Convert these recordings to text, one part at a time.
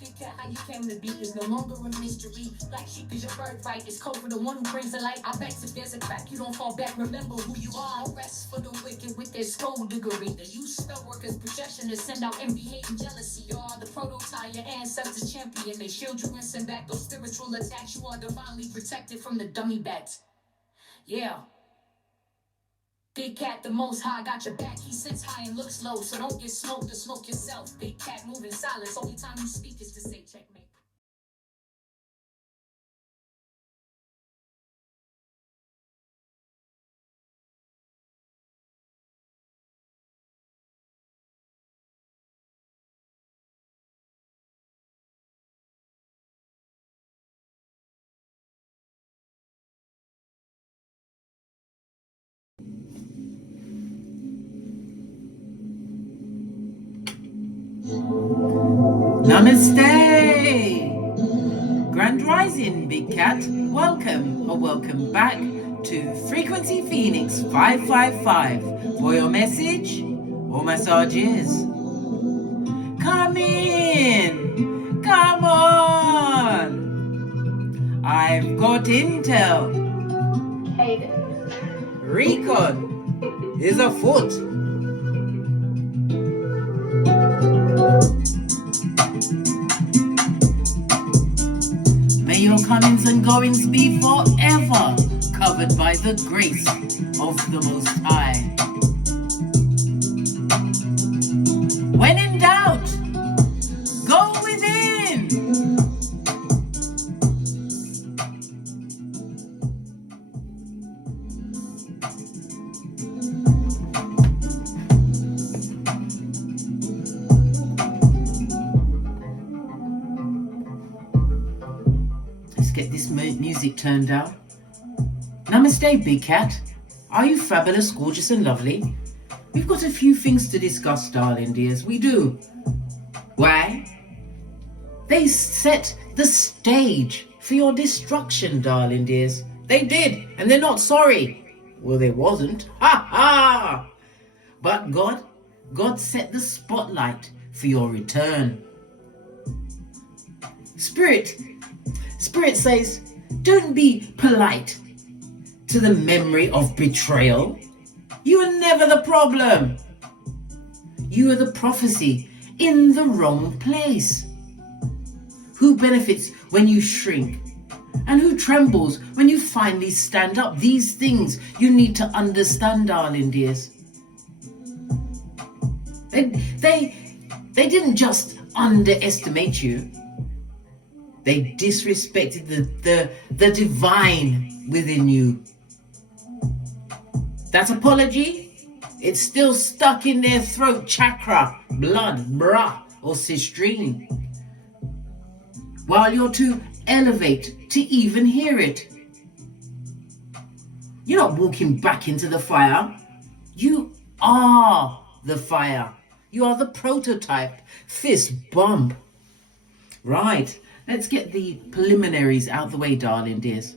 Big cat, how you came to be is no longer a mystery. Black sheep is your birthright. It's code for the one who brings the light. I bet if there's a crack, you don't fall back. Remember who you are. No rest for the wicked with their skullduggery. The use spell workers' projection to send out envy, hate, and jealousy. You are the prototype, your ancestors champion. They shield you and send back those spiritual attacks. You are divinely protected from the dummy bats. Yeah. Big cat, the most high, got your back. He sits high and looks low, so don't get smoked or smoke yourself. Big cat, moving silence. Only time you speak is to say checkmate. Namaste! Grand Rising, Big Cat. Welcome or welcome back to Frequency Phoenix 555 for your message or massages. Come in! Come on! I've got intel. Hey. Recon is afoot. May your comings and goings be forever covered by the grace of the Most High. When in doubt, go within. Let's get this music turned down. Namaste, Big Cat. Are you fabulous, gorgeous and lovely? We've got a few things to discuss, darling dears. We do. Why? They set the stage for your destruction, darling dears. They did, and they're not sorry. Well, they wasn't. Ha ha! But God set the spotlight for your return. Spirit says, don't be polite to the memory of betrayal. You are never the problem. You are the prophecy in the wrong place. Who benefits when you shrink? And who trembles when you finally stand up? These things you need to understand, darling dears. They didn't just underestimate you. They disrespected the divine within you. That apology, it's still stuck in their throat chakra, blood, bra, or cistrine. While you're too elevate to even hear it. You're not walking back into the fire. You are the fire. You are the prototype. Fist bump. Right. Let's get the preliminaries out the way, darling dears.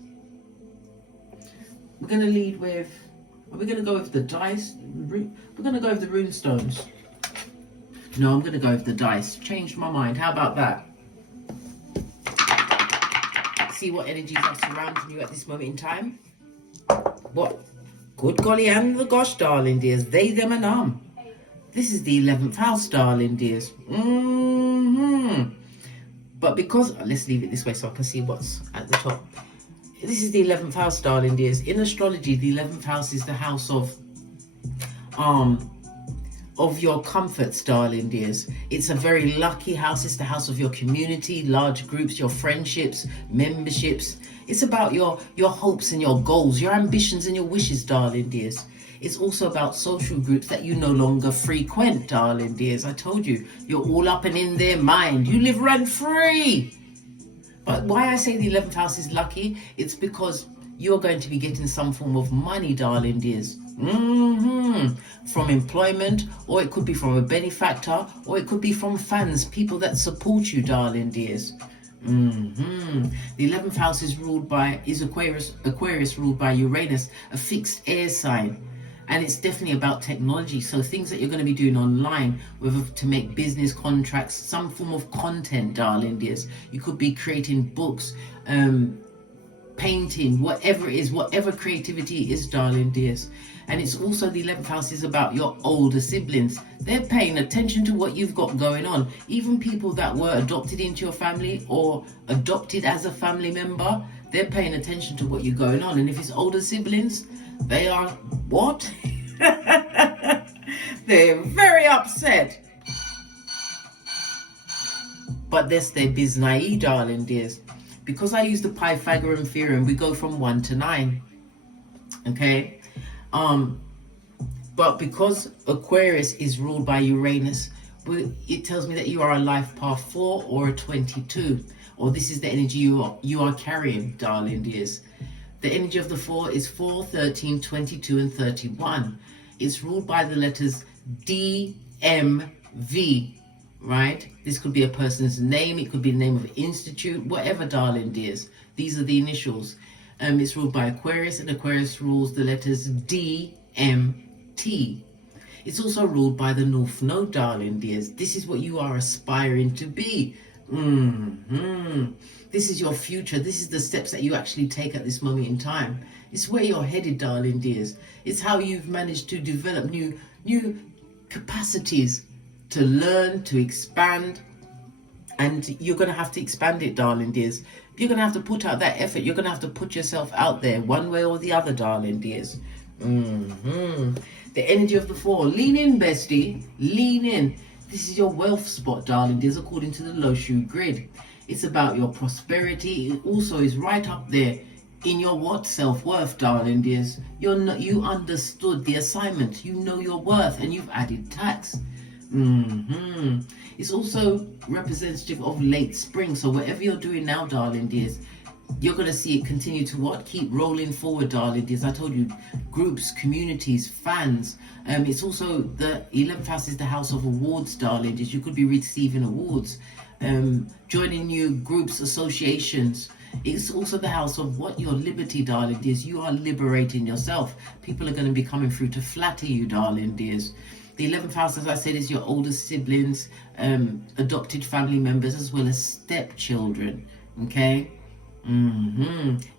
We're going to lead with... Are we going to go with the dice? We're going to go with the rune stones. No, I'm going to go with the dice. Changed my mind. How about that? See what energies are surrounding you at this moment in time? What? Good golly and the gosh, darling dears. They, them and This is the 11th house, darling dears. But because... Let's leave it this way so I can see what's at the top. This is the 11th house, darling dears. In astrology, the 11th house is the house of your comforts, darling dears. It's a very lucky house. It's the house of your community, large groups, your friendships, memberships. It's about your hopes and your goals, your ambitions and your wishes, darling dears. It's also about social groups that you no longer frequent, darling dears. I told you, you're all up and in their mind. You live rent free. But why I say the 11th house is lucky, it's because you're going to be getting some form of money, darling dears. From employment, or it could be from a benefactor, or it could be from fans, people that support you, darling dears. The 11th house is Aquarius ruled by Uranus, a fixed air sign. And it's definitely about technology. So things that you're going to be doing online, whether to make business contracts, some form of content, darling dears. You could be creating books, painting, whatever it is, whatever creativity is, darling dears. And it's also the 11th house is about your older siblings. They're paying attention to what you've got going on. Even people that were adopted into your family or adopted as a family member, they're paying attention to what you're going on. And if it's older siblings, they are what? They're very upset. But that's their biznae, darling dears. Because I use the Pythagorean theorem, we go from 1 to 9. Okay? But because Aquarius is ruled by Uranus, it tells me that you are a life path 4 or a 22. Or this is the energy you are carrying, darling dears. The energy of the 4 is 4, 13, 22, and 31. It's ruled by the letters D, M, V, right? This could be a person's name. It could be the name of an institute, whatever, darling dears. These are the initials. It's ruled by Aquarius, and Aquarius rules the letters D, M, T. It's also ruled by the North Node, darling dears. This is what you are aspiring to be. This is your future. This is the steps that you actually take at this moment in time. It's where you're headed, darling dears. It's how you've managed to develop new capacities to learn, to expand. And you're going to have to expand it, darling dears. You're going to have to put out that effort. You're going to have to put yourself out there one way or the other, darling dears. The energy of the 4. Lean in, bestie. Lean in. This is your wealth spot, darling dears, according to the low shoe grid. It's about your prosperity. It also is right up there in your what? Self-worth, darling dears. You understood the assignment. You know your worth, and you've added tax. It's also representative of late spring. So whatever you're doing now, darling dears, you're going to see it continue to what? Keep rolling forward, darling dears. I told you, groups, communities, fans. It's also the 11th house is the house of awards, darling dears. You could be receiving awards, joining new groups, associations. It's also the house of what? Your liberty, darling dears. You are liberating yourself. People are going to be coming through to flatter you, darling dears. The 11th house, as I said, is your older siblings, adopted family members, as well as stepchildren. Okay?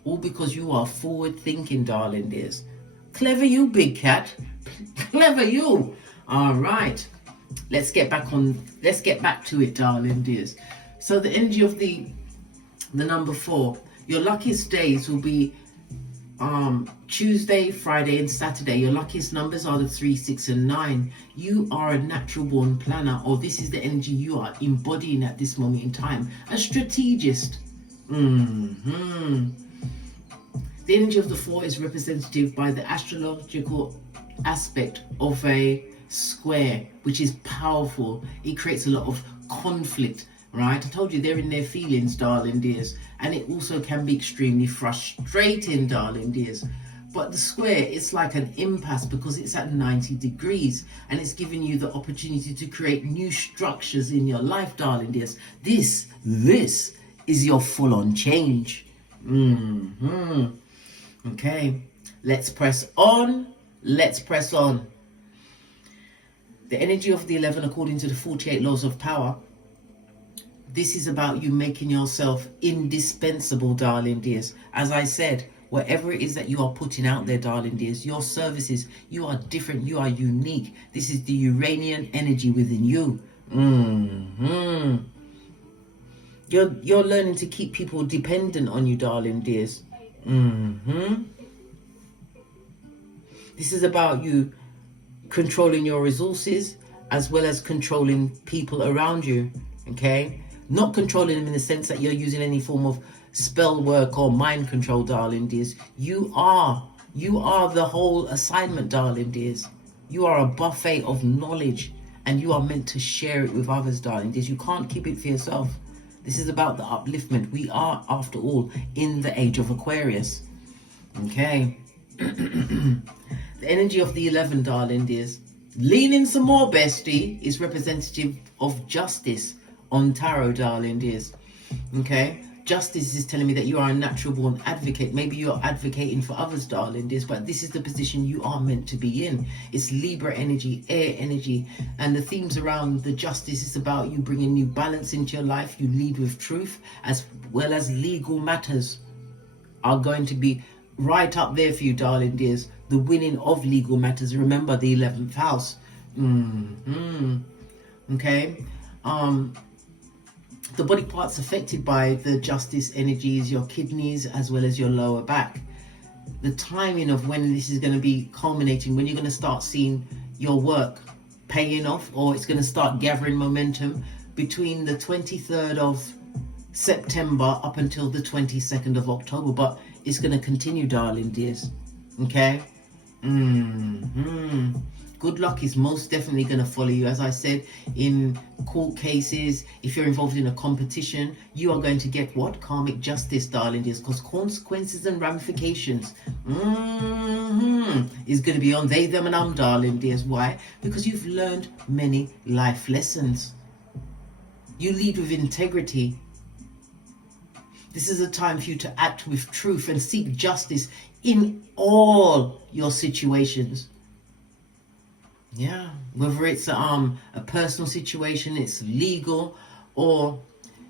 All because you are forward thinking, darling dears. Clever you, big cat. Clever you. All right. Let's get back to it, darling dears. So the energy of the number 4. Your luckiest days will be Tuesday, Friday, and Saturday. Your luckiest numbers are the 3, 6, and 9. You are a natural born planner, or this is the energy you are embodying at this moment in time. A strategist. The energy of the 4 is representative by the astrological aspect of a square, which is powerful. It creates a lot of conflict, right? I told you they're in their feelings, darling dears. And it also can be extremely frustrating, darling dears. But the square, it's like an impasse because it's at 90 degrees. And it's giving you the opportunity to create new structures in your life, darling dears. This is your full-on change. Okay, let's press on. Let's press on. The energy of the 11, according to the 48 laws of power, this is about you making yourself indispensable, darling dears. As I said, whatever it is that you are putting out there, darling dears, your services, you are different, you are unique. This is the Uranian energy within you. You're learning to keep people dependent on you, darling dears. This is about you controlling your resources as well as controlling people around you. Okay? Not controlling them in the sense that you're using any form of spell work or mind control, darling dears. You are the whole assignment, darling dears. You are a buffet of knowledge, and you are meant to share it with others, darling dears. You can't keep it for yourself. This is about the upliftment. We are, after all, in the age of Aquarius. Okay. The energy of the 11, darling dears. Lean in some more, bestie, is representative of justice on tarot, darling dears. Okay. Justice is telling me that you are a natural born advocate. Maybe you're advocating for others, darling dears, but this is the position you are meant to be in. It's Libra energy, air energy, and the themes around the justice is about you bringing new balance into your life. You lead with truth, as well as legal matters are going to be right up there for you, darling dears. The winning of legal matters. Remember the 11th house. Okay. The body parts affected by the justice energy is your kidneys as well as your lower back. The timing of when this is going to be culminating, when you're going to start seeing your work paying off, or it's going to start gathering momentum, between the 23rd of September up until the 22nd of October. But it's going to continue, darling dears. Okay. Good luck is most definitely going to follow you. As I said, in court cases, if you're involved in a competition, you are going to get what? Karmic justice, darling dears, because consequences and ramifications is going to be on they, them, and darling dears. Why? Because you've learned many life lessons. You lead with integrity. This is a time for you to act with truth and seek justice in all your situations. Yeah, whether it's a personal situation, it's legal, or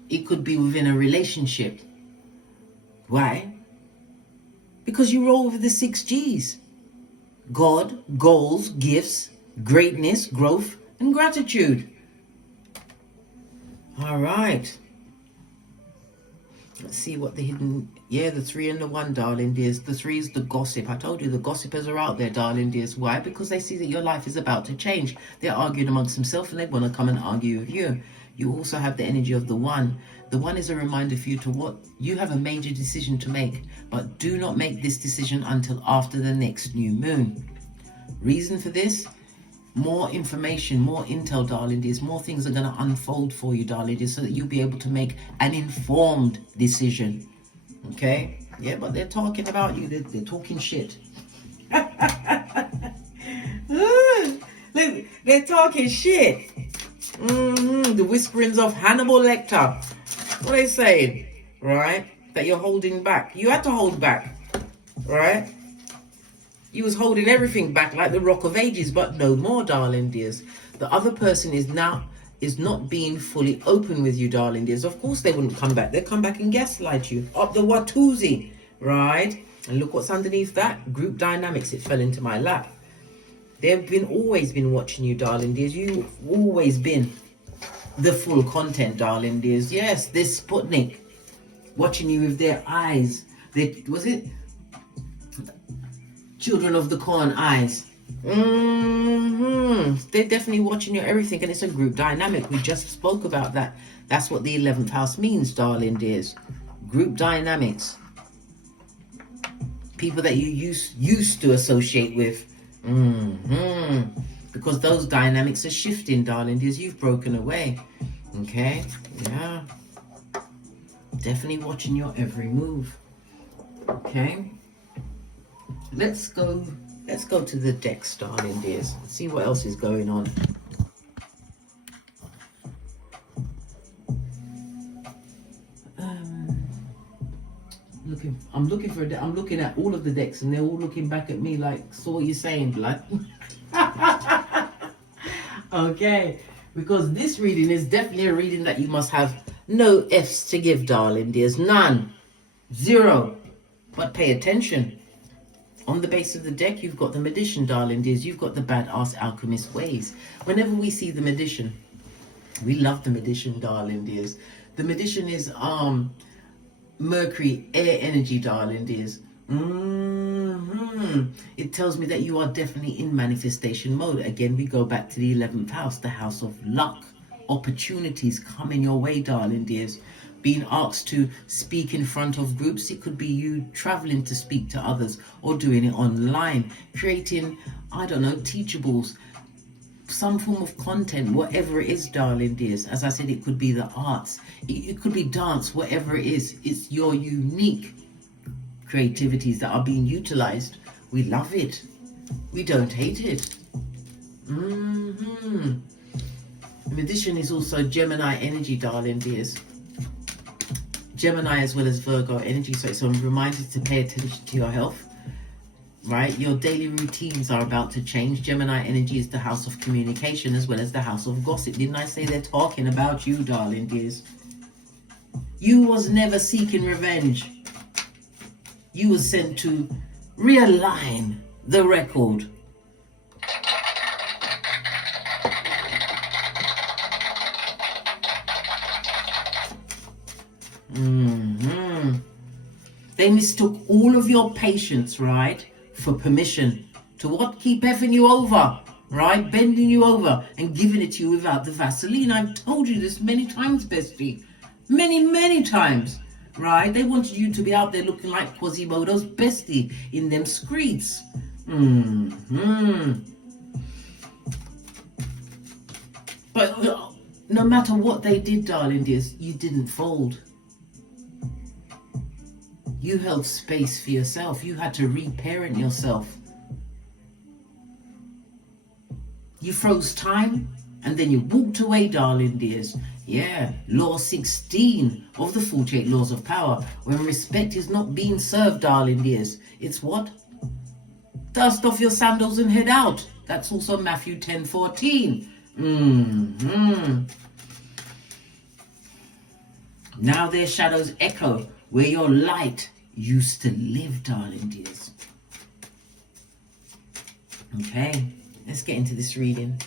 it could be within a relationship. Why? Because you roll with the 6 G's. God, goals, gifts, greatness, growth, and gratitude. All right. Let's see what the hidden... Yeah, the 3 and the 1, darling dears. The 3 is the gossip. I told you the gossipers are out there, darling dears. Why? Because they see that your life is about to change. They're arguing amongst themselves and they want to come and argue with you. You also have the energy of the 1. The 1 is a reminder for you to what? You have a major decision to make. But do not make this decision until after the next new moon. Reason for this? More information, more intel, darling dears. More things are going to unfold for you, darling dears, so that you'll be able to make an informed decision. Okay? Yeah, but they're talking about you. They're talking shit. They're talking shit. The whisperings of Hannibal Lecter. What are they saying? Right? That you're holding back. You had to hold back. Right? You was holding everything back like the Rock of Ages, but no more, darling dears. The other person is not being fully open with you, darling dears. Of course they wouldn't come back. They'll come back and gaslight you. Up the Watusi, right? And look what's underneath that. Group dynamics. It fell into my lap. They've always been watching you, darling dears. You've always been the full content, darling dears. Yes, this Sputnik. Watching you with their eyes. Was it? Children of the Corn eyes. They're definitely watching your everything, and it's a group dynamic. We just spoke about that. That's what the 11th house means, darling dears. Group dynamics. People that you used to associate with. Because those dynamics are shifting, darling dears. You've broken away. Okay? Yeah. Definitely watching your every move. Okay? Let's go to the decks, darling dears. See what else is going on. I'm looking at all of the decks, and they're all looking back at me like, so what you saying, blood? Okay, because this reading is definitely a reading that you must have no F's to give, darling dears. None. 0. But pay attention. On the base of the deck, you've got the Magician, darling dears. You've got the Badass Alchemist ways. Whenever we see the Magician, we love the Magician, darling dears. The Magician is Mercury, air energy, darling dears. It tells me that you are definitely in manifestation mode. Again, we go back to the 11th house, the house of luck. Opportunities coming your way, darling dears. Being asked to speak in front of groups. It could be you traveling to speak to others, or doing it online, creating, I don't know, teachables, some form of content, whatever it is, darling dears. As I said, it could be the arts, it could be dance, whatever it is. It's your unique creativities that are being utilized. We love it. We don't hate it. The Magician is also Gemini energy, darling dears. Gemini as well as Virgo energy. So it's a reminder to pay attention to your health. Right? Your daily routines are about to change. Gemini energy is the house of communication as well as the house of gossip. Didn't I say they're talking about you, darling dears? You was never seeking revenge. You was sent to realign the record. They mistook all of your patience, right, for permission to what? Keep effing you over, right? Bending you over and giving it to you without the Vaseline. I've told you this many times, bestie. Many times, right? They wanted you to be out there looking like Quasimodo's bestie in them streets. But no matter what they did, darling dears, you didn't fold. You held space for yourself. You had to reparent yourself. You froze time and then you walked away, darling dears. Yeah, law 16 of the 48 laws of power. When respect is not being served, darling dears, it's what? Dust off your sandals and head out. That's also Matthew 10:14. Now their shadows echo where your light used to live, darling dears. Okay, let's get into this reading.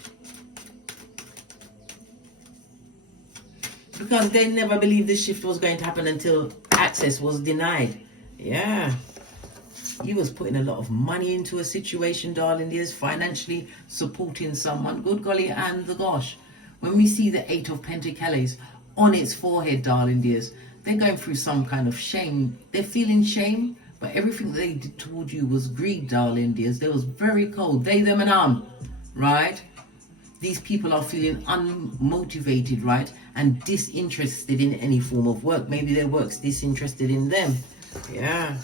Because they never believed this shift was going to happen until access was denied. Yeah. You was putting a lot of money into a situation, darling dears, financially supporting someone. Good golly and the gosh. When we see the 8 of Pentacles on its forehead, darling dears, they're going through some kind of shame. They're feeling shame, but everything they did toward you was greed, darling dears. They was very cold. They, them, and right? These people are feeling unmotivated, right? And disinterested in any form of work. Maybe their work's disinterested in them. Yeah.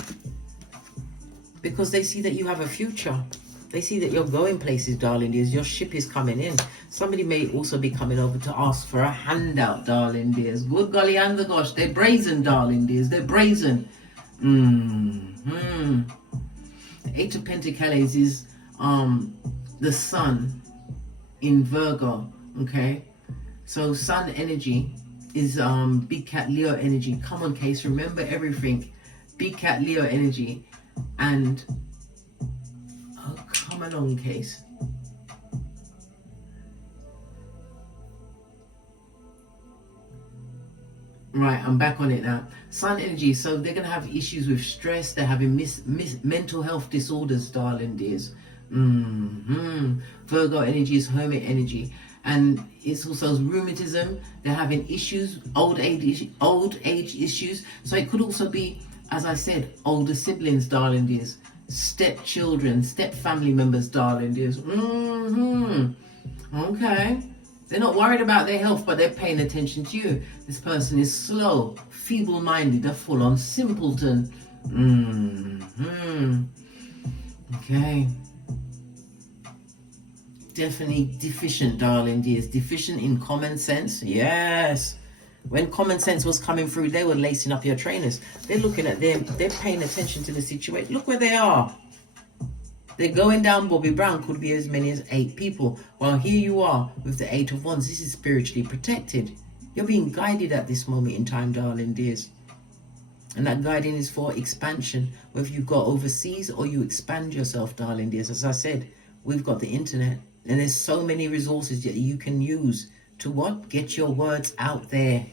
Because they see that you have a future. They see that you're going places, darling dears. Your ship is coming in. Somebody may also be coming over to ask for a handout, darling dears. Good golly and the gosh. They're brazen, darling dears. They're brazen. The 8 of Pentacles is the sun in Virgo. Okay? So sun energy is big cat Leo energy. Come on, case. Remember everything. Big cat Leo energy. And come along, case. Right, I'm back on it now. Sun energy, so they're going to have issues with stress. They're having mental health disorders, darling dears. Virgo energy is hermit energy. And it's also rheumatism. They're having issues, old age issues. So it could also be, as I said, older siblings, darling dears. Stepchildren, step family members, darling dears. Okay. They're not worried about their health, but they're paying attention to you. This person is slow, feeble-minded, a full-on simpleton. Okay. Definitely deficient, darling dears. Deficient in common sense. Yes. When common sense was coming through, they were lacing up your trainers. They're looking at them. They're paying attention to the situation. Look where they are. They're going down Bobby Brown. Could be as many as 8 people. While here you are with the 8 of Wands. This is spiritually protected. You're being guided at this moment in time, darling dears. And that guiding is for expansion. Whether you go overseas or you expand yourself, darling dears. As I said, we've got the internet. And there's so many resources that you can use to what? Get your words out there.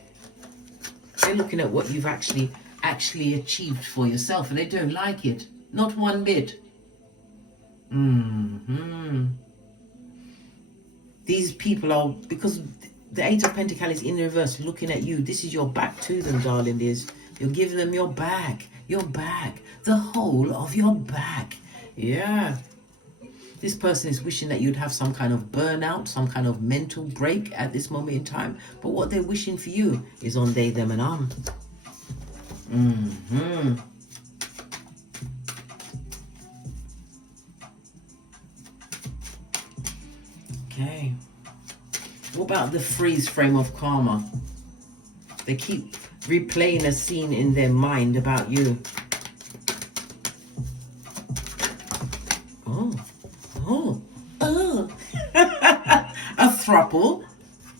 They're looking at what you've actually achieved for yourself. And they don't like it. Not one bit. These people are, because the 8 of Pentacles in reverse looking at you. This is your back to them, darling dears. You're giving them your back, the whole of your back. Yeah. This person is wishing that you'd have some kind of burnout, some kind of mental break at this moment in time. But what they're wishing for you is on they, them, and Okay. What about the freeze frame of karma? They keep replaying a scene in their mind about you. A throuple.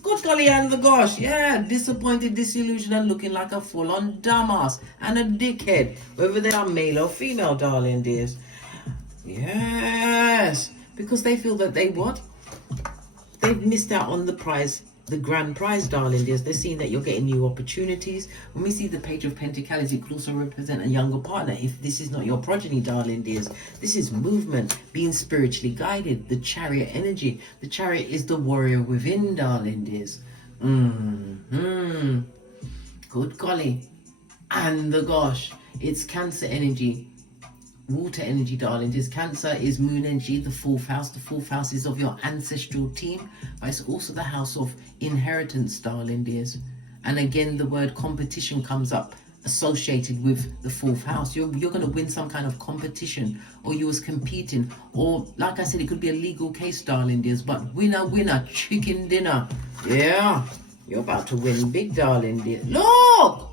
Good golly and the gosh, yeah, disappointed, disillusioned, and looking like a full-on dumbass and a dickhead, whether they are male or female, darling dears. Yes, because they feel that they've missed out on the prize, the grand prize, darling dears. They're seeing that you're getting new opportunities. When we see the Page of Pentacles, it could also represent a younger partner. If this is not your progeny, darling dears, this is movement, being spiritually guided. The Chariot energy. The Chariot is the warrior within, darling dears. Good golly. And the gosh, it's Cancer energy. Water energy, darling. This Cancer is moon energy, the fourth house. The fourth house is of your ancestral team, but it's also the house of inheritance, darling dears. And again, the word competition comes up associated with the fourth house. You're going to win some kind of competition, or you was competing, or like I said, it could be a legal case, darling dears, but winner, chicken dinner. Yeah, you're about to win big, darling dear. Look!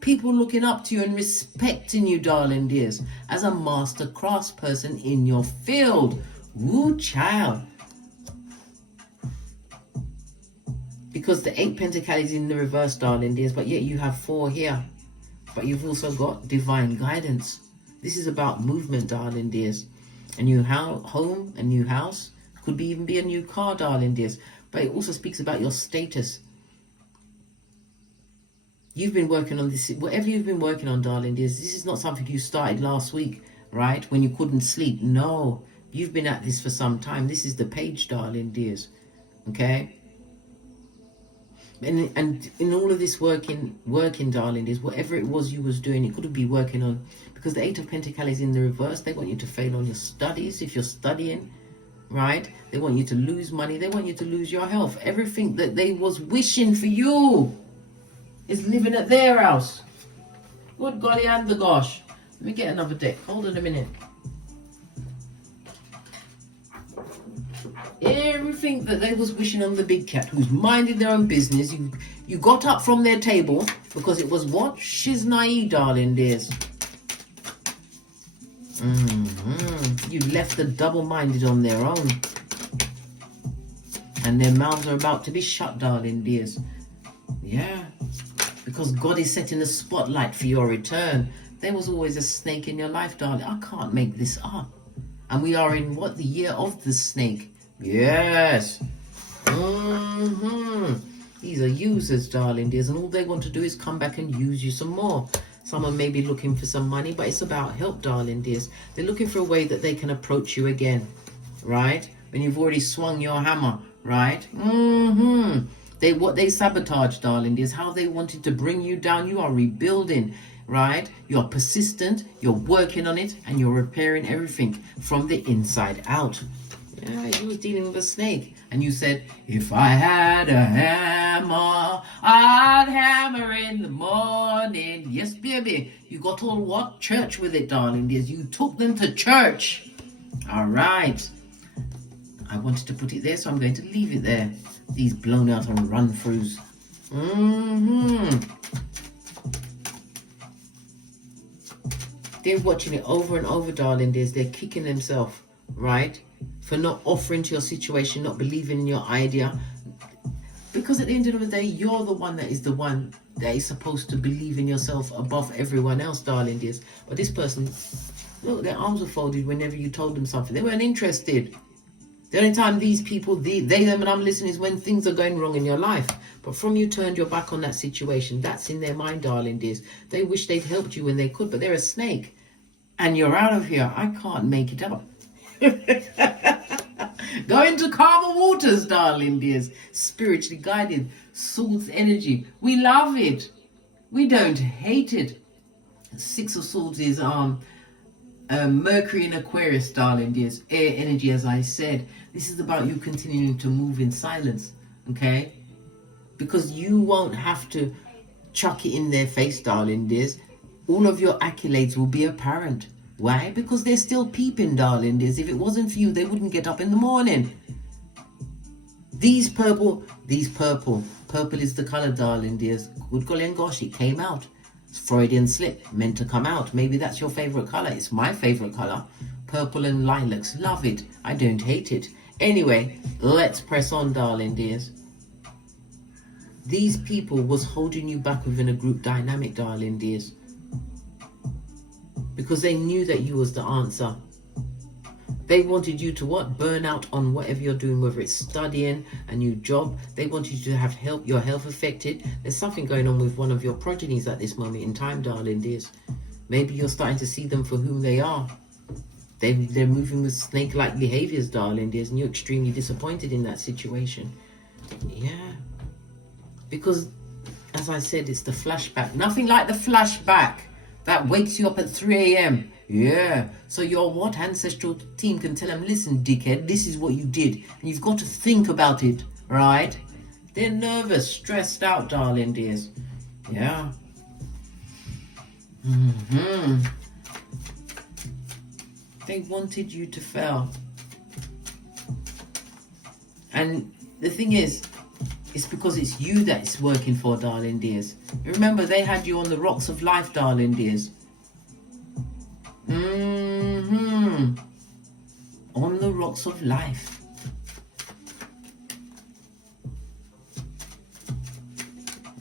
People looking up to you and respecting you, darling dears, as a master craftsperson in your field. Woo, child. Because the 8 Pentacles is in the reverse, darling dears, but yet you have 4 here. But you've also got divine guidance. This is about movement, darling dears. A new home, a new house. Could even be a new car, darling dears. But it also speaks about your status. You've been working on this, whatever you've been working on, darling dears, this is not something you started last week, right? When you couldn't sleep. No, you've been at this for some time. This is the Page, darling dears. Okay? And in all of this working, darling dears, whatever it was you was doing, it could be working on, because the 8 of Pentacles is in the reverse. They want you to fail on your studies if you're studying, right? They want you to lose money. They want you to lose your health. Everything that they was wishing for you is living at their house. Good golly and the gosh. Let me get another deck. Hold on a minute. Everything that they was wishing on the big cat, who's minding their own business. You got up from their table because it was what? Shiznai, darling dears. You left the double-minded on their own. And their mouths are about to be shut, darling dears. Yeah. Because God is setting the spotlight for your return. There was always a snake in your life, darling. I can't make this up. And we are in what? The year of the snake. Yes. These are users, darling dears. And all they want to do is come back and use you some more. Someone may be looking for some money, but it's about help, darling dears. They're looking for a way that they can approach you again. Right? When you've already swung your hammer. Right? What they sabotaged, darling, is how they wanted to bring you down. You are rebuilding, right? You're persistent, you're working on it, and you're repairing everything from the inside out. Yeah, you was dealing with a snake. And you said, if I had a hammer, I'd hammer in the morning. Yes, baby. You got all what? Church with it, darling. You took them to church. All right. I wanted to put it there, so I'm going to leave it there. These blown out and run-throughs. They're watching it over and over, darling dears. They're kicking themselves, right? For not offering to your situation, not believing in your idea. Because at the end of the day, you're the one that is supposed to believe in yourself above everyone else, darling dears. But this person, look, their arms were folded whenever you told them something. They weren't interested. The only time these people, they, them, and I'm listening is when things are going wrong in your life. But from you turned your back on that situation, that's in their mind, darling dears. They wish they'd helped you when they could, but they're a snake. And you're out of here. I can't make it up. Go into calmer waters, darling dears. Spiritually guided. Soul's energy. We love it. We don't hate it. 6 of Swords is Mercury in Aquarius, darling dears. Air energy, as I said. This is about you continuing to move in silence, okay? Because you won't have to chuck it in their face, darling dears. All of your accolades will be apparent. Why? Because they're still peeping, darling dears. If it wasn't for you, they wouldn't get up in the morning. These purple Purple is the color, darling dears. Good golly and gosh, it came out. It's Freudian slip, meant to come out. Maybe that's your favorite color. It's my favorite color. Purple and lilacs. Love it. I don't hate it. Anyway, let's press on, darling dears. These people was holding you back within a group dynamic, darling dears. Because they knew that you was the answer. They wanted you to what? Burn out on whatever you're doing, whether it's studying, a new job. They wanted you to have your health affected. There's something going on with one of your progenies at this moment in time, darling dears. Maybe you're starting to see them for who they are. They're moving with snake-like behaviors, darling dears, and you're extremely disappointed in that situation. Yeah. Because, as I said, it's the flashback. Nothing like the flashback that wakes you up at 3 a.m. Yeah. So your what ancestral team can tell them, listen, dickhead, this is what you did. And you've got to think about it, right? They're nervous, stressed out, darling dears. Yeah. They wanted you to fail. And the thing is, it's because it's you that it's working for, darling dears. Remember, they had you on the rocks of life, darling dears. On the rocks of life.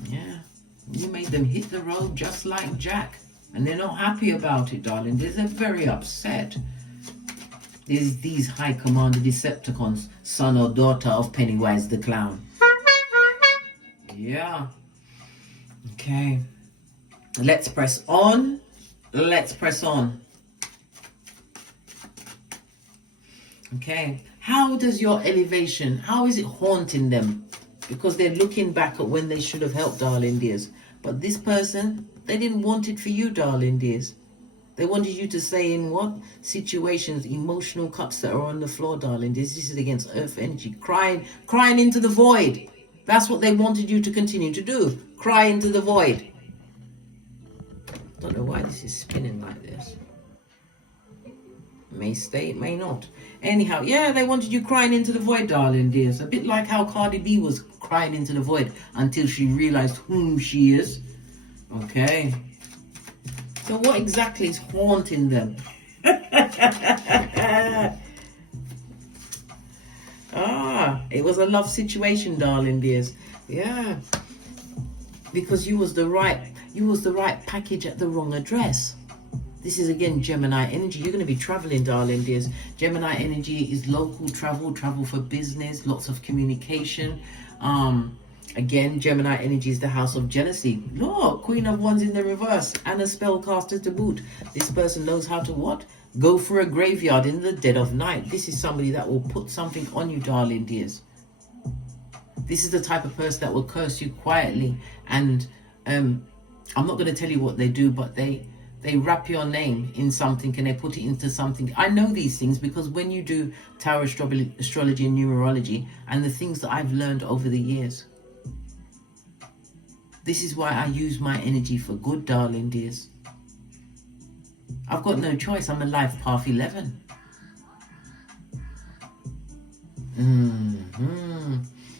Yeah. You made them hit the road just like Jack. And they're not happy about it, darling. They're very upset. There's these high commander Decepticons, son or daughter of Pennywise the Clown. Yeah. Okay. Let's press on. Let's press on. Okay. How does your elevation, how is it haunting them? Because they're looking back at when they should have helped, darling dears. But this person, they didn't want it for you, darling dears. They wanted you to stay in what? Situations, emotional cups that are on the floor, darling dears. This is against earth energy. Crying into the void. That's what they wanted you to continue to do. Cry into the void. Don't know why this is spinning like this. May stay, it may not. Anyhow, yeah, they wanted you crying into the void, darling dears. A bit like how Cardi B was crying into the void until she realized whom she is. Okay. So what exactly is haunting them? It was a love situation, darling dears. Yeah. Because you was the right package at the wrong address. This is again Gemini energy. You're going to be traveling, darling dears. Gemini energy is local travel for business, lots of communication. Again, Gemini energy is the house of jealousy. Look, Queen of Wands in the reverse and a spellcaster to boot. This person knows how to what? Go for a graveyard in the dead of night. This is somebody that will put something on you, darling dears. This is the type of person that will curse you quietly. And I'm not going to tell you what they do, but they wrap your name in something and they put it into something. I know these things because when you do tarot astrology and numerology and the things that I've learned over the years, this is why I use my energy for good, darling dears. I've got no choice. I'm a life path 11.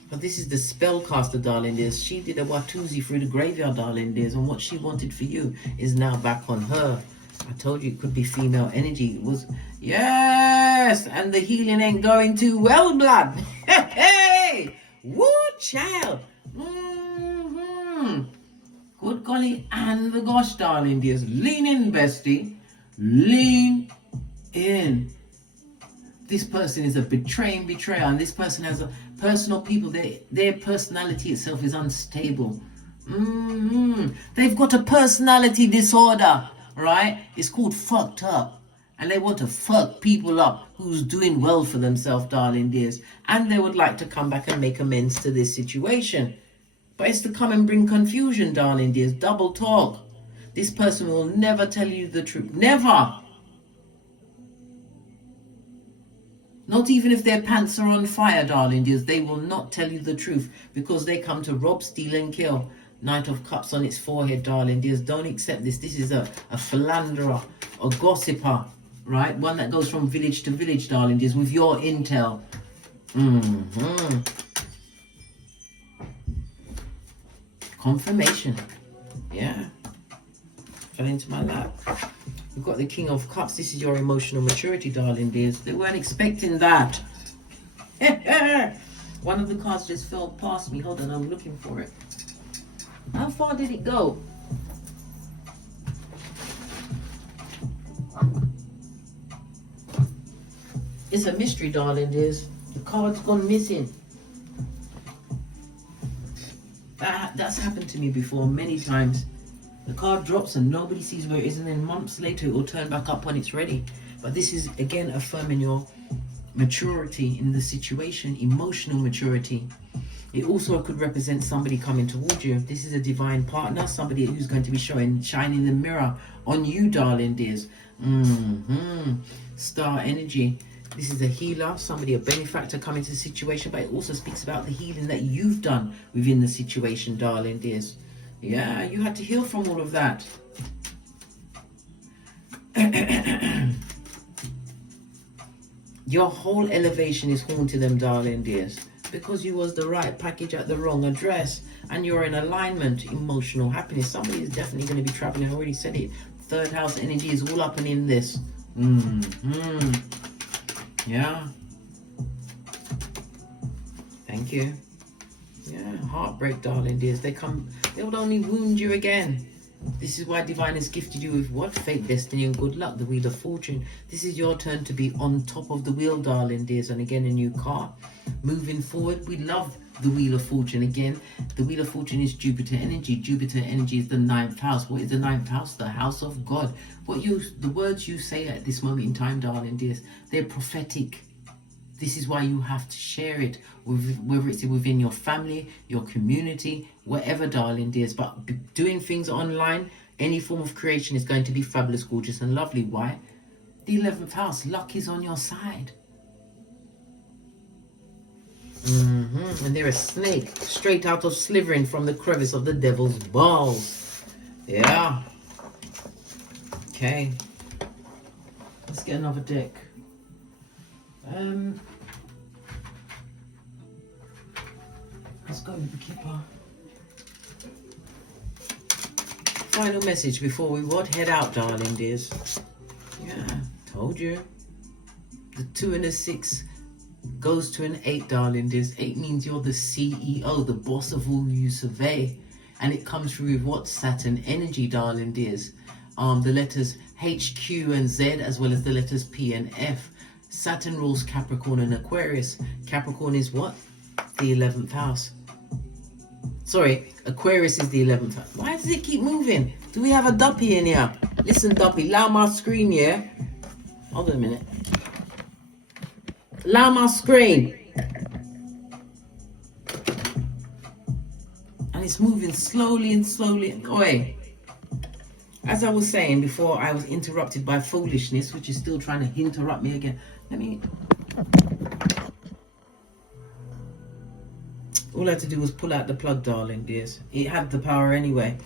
But this is the spellcaster, darling dears. She did a Watusi through the graveyard, darling dears, and what she wanted for you is now back on her. I told you it could be female energy. It was, yes, and the healing ain't going too well, blood. Hey, woo, child. Good golly and the gosh, darling dears. Lean in, bestie. Lean in. This person is a betrayer, and this person has a personal people. Their personality itself is unstable. They've got a personality disorder, right? It's called fucked up. And they want to fuck people up who's doing well for themselves, darling dears. And they would like to come back and make amends to this situation. But it's to come and bring confusion, darling dears. Double talk. This person will never tell you the truth. Never. Not even if their pants are on fire, darling dears. They will not tell you the truth because they come to rob, steal and kill. Knight of Cups on its forehead, darling dears. Don't accept this. This is a philanderer, a gossiper, right? One that goes from village to village, darling dears, with your intel. Confirmation. Yeah. Fell into my lap. We've got the King of Cups. This is your emotional maturity, darling dears. They weren't expecting that. One of the cards just fell past me. Hold on, I'm looking for it. How far did it go? It's a mystery, darling dears. The card's gone missing. That's happened to me before many times. The card drops and nobody sees where it is, and then months later it will turn back up when it's ready. But this is again affirming your maturity in the situation, emotional maturity. It also could represent somebody coming towards you. This is a divine partner, somebody who's going to be shining the mirror on you, darling dears. Star energy. This is a healer, somebody, a benefactor coming to the situation, but it also speaks about the healing that you've done within the situation, darling dears. Yeah, you had to heal from all of that. Your whole elevation is haunting them, darling dears, because you was the right package at the wrong address, and you're in alignment, emotional happiness. Somebody is definitely going to be traveling. I already said it. Third house energy is all up and in this. Yeah. Thank you. Yeah, heartbreak, darling dears. They would only wound you again. This is why divine has gifted you with what? Fate, destiny, and good luck. The wheel of fortune. This is your turn to be on top of the wheel, darling dears. And again, a new car. Moving forward, we love the wheel of fortune. Again, the wheel of fortune is Jupiter energy. Jupiter energy is the 9th house. What is the 9th house? The house of God. The words you say at this moment in time, darling dears, they're prophetic. This is why you have to share it, whether it's within your family, your community, whatever, darling dears. But doing things online, any form of creation is going to be fabulous, gorgeous, and lovely. Why? The 11th house, luck is on your side. And they're a snake, straight out of slithering from the crevice of the devil's balls. Yeah. Okay. Let's get another deck. Let's go with the Kipper. Final message before we head out, darling dears. Yeah, told you. The 2 and the 6 goes to an 8, darling dears. 8 means you're the CEO, the boss of all you survey. And it comes through with what? Saturn energy, darling dears. The letters H, Q, and Z, as well as the letters P and F. Saturn rules Capricorn and Aquarius. Capricorn is what? The 11th house. Sorry, Aquarius is the 11th house. Why does it keep moving? Do we have a duppy in here? Listen, duppy, allow my screen, yeah? Hold on a minute. Allow my screen. And it's moving slowly and slowly. Oi. As I was saying before, I was interrupted by foolishness, which is still trying to interrupt me again. All I had to do was pull out the plug, darling dears. It had the power anyway.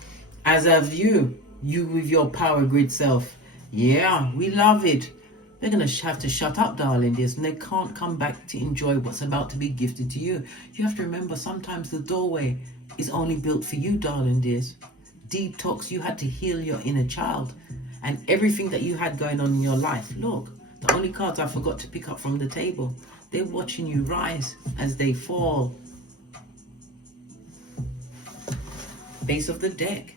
As have you with your power grid self. Yeah, we love it. They're going to have to shut up, darling dears, and they can't come back to enjoy what's about to be gifted to you. You have to remember, sometimes the doorway is only built for you, darling dears. Detox, you had to heal your inner child and everything that you had going on in your life. Look, the only cards I forgot to pick up from the table. They're watching you rise as they fall. Base of the deck.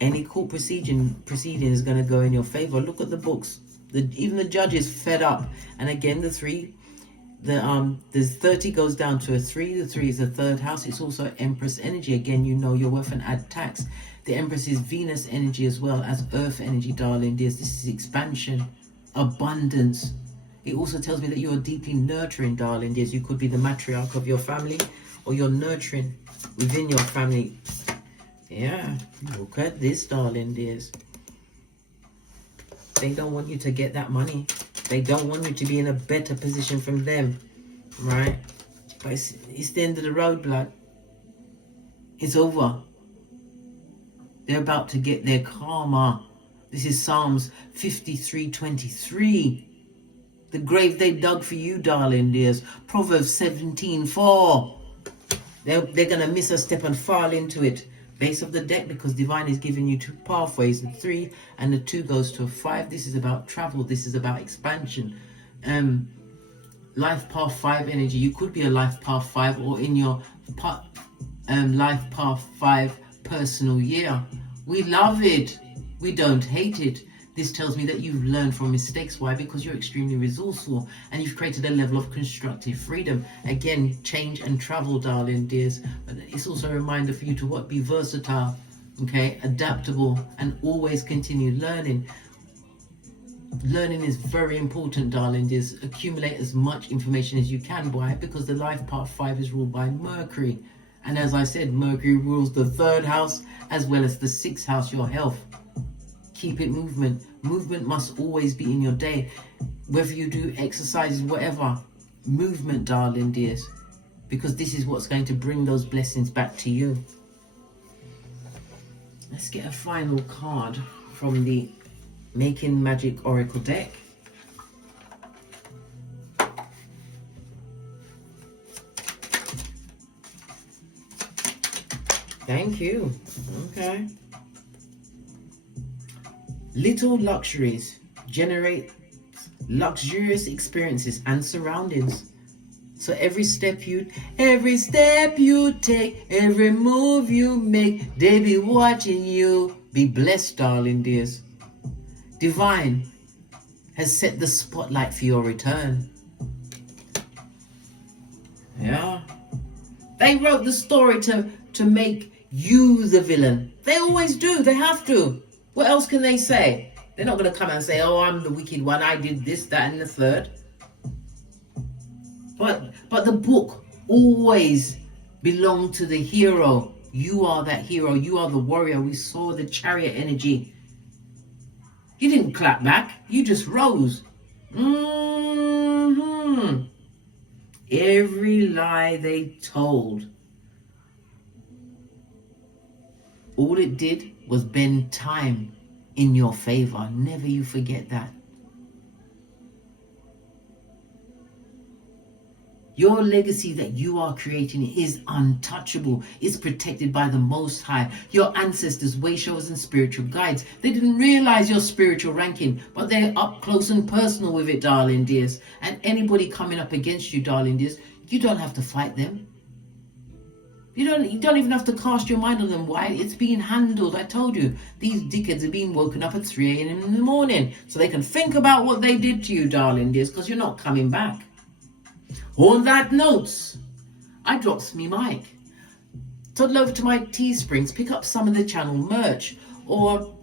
Any court proceeding is going to go in your favor. Look at the books. Even the judge is fed up. And again, the 3, the 30 goes down to a 3. The 3 is the 3rd house. It's also Empress energy. Again, you know your worth and add tax. The Empress is Venus energy as well as Earth energy, darling dears. This is expansion, abundance. It also tells me that you are deeply nurturing, darling dears. You could be the matriarch of your family, or you're nurturing within your family. Yeah, look at this, darling dears. They don't want you to get that money. They don't want you to be in a better position from them, right? But it's the end of the road, blood. It's over. They're about to get their karma. This is Psalms 53:23. The grave they dug for you, darling dears. Proverbs 17:4. They're going to miss a step and fall into it. base of the deck, because divine is giving you 2 pathways, the 3 and the 2 goes to a 5. This is about travel, this is about expansion. Life path 5 energy. You could be a life path 5 or in your life path 5 personal year. We love it, we don't hate it. This tells me that you've learned from mistakes. Why? Because you're extremely resourceful and you've created a level of constructive freedom. Again, change and travel, darling dears. But it's also a reminder for you to what? Be versatile, okay? Adaptable, and always continue learning. Learning is very important, darling dears. Accumulate as much information as you can. Why? Because the life path 5 is ruled by Mercury. And as I said, Mercury rules the 3rd house as well as the 6th house, your health. Keep it movement. Movement must always be in your day. Whether you do exercises, whatever. Movement, darling dears. Because this is what's going to bring those blessings back to you. Let's get a final card from the Making Magic Oracle deck. Thank you. Okay. Little luxuries generate luxurious experiences and surroundings. So every step you take, every move you make, they be watching you. Be blessed, darling dears. Divine has set the spotlight for your return. Yeah. They wrote the story to make you the villain. They always do. They have to. What else can they say? They're not going to come and say, oh, I'm the wicked one. I did this, that, and the third. But the book always belonged to the hero. You are that hero. You are the warrior. We saw the chariot energy. You didn't clap back. You just rose. Every lie they told, all it did was bend time in your favor. Never you forget that. Your legacy that you are creating is untouchable. It's protected by the Most High. Your ancestors, way showers, and spiritual guides. They didn't realize your spiritual ranking, but they're up close and personal with it, darling dears. And anybody coming up against you, darling dears, you don't have to fight them. You don't even have to cast your mind on them. Why? It's being handled. I told you, these dickheads are being woken up at 3 a.m. in the morning so they can think about what they did to you, darling dears, because you're not coming back. On that note, I drops me mic. Toddle over to my Teesprings, pick up some of the channel merch, or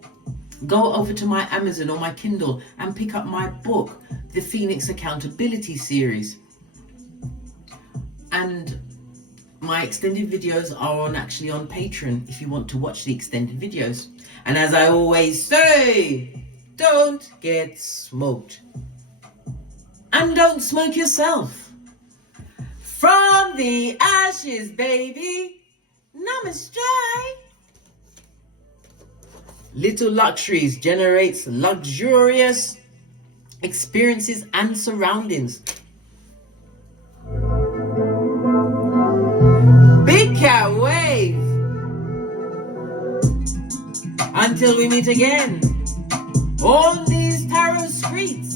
go over to my Amazon or my Kindle and pick up my book, the Phoenix Accountability Series. And my extended videos are actually on Patreon if you want to watch the extended videos. And as I always say, don't get smoked. And don't smoke yourself. From the ashes, baby. Namaste. Little luxuries generates luxurious experiences and surroundings. Big cat wave. Until we meet again on these tarot streets.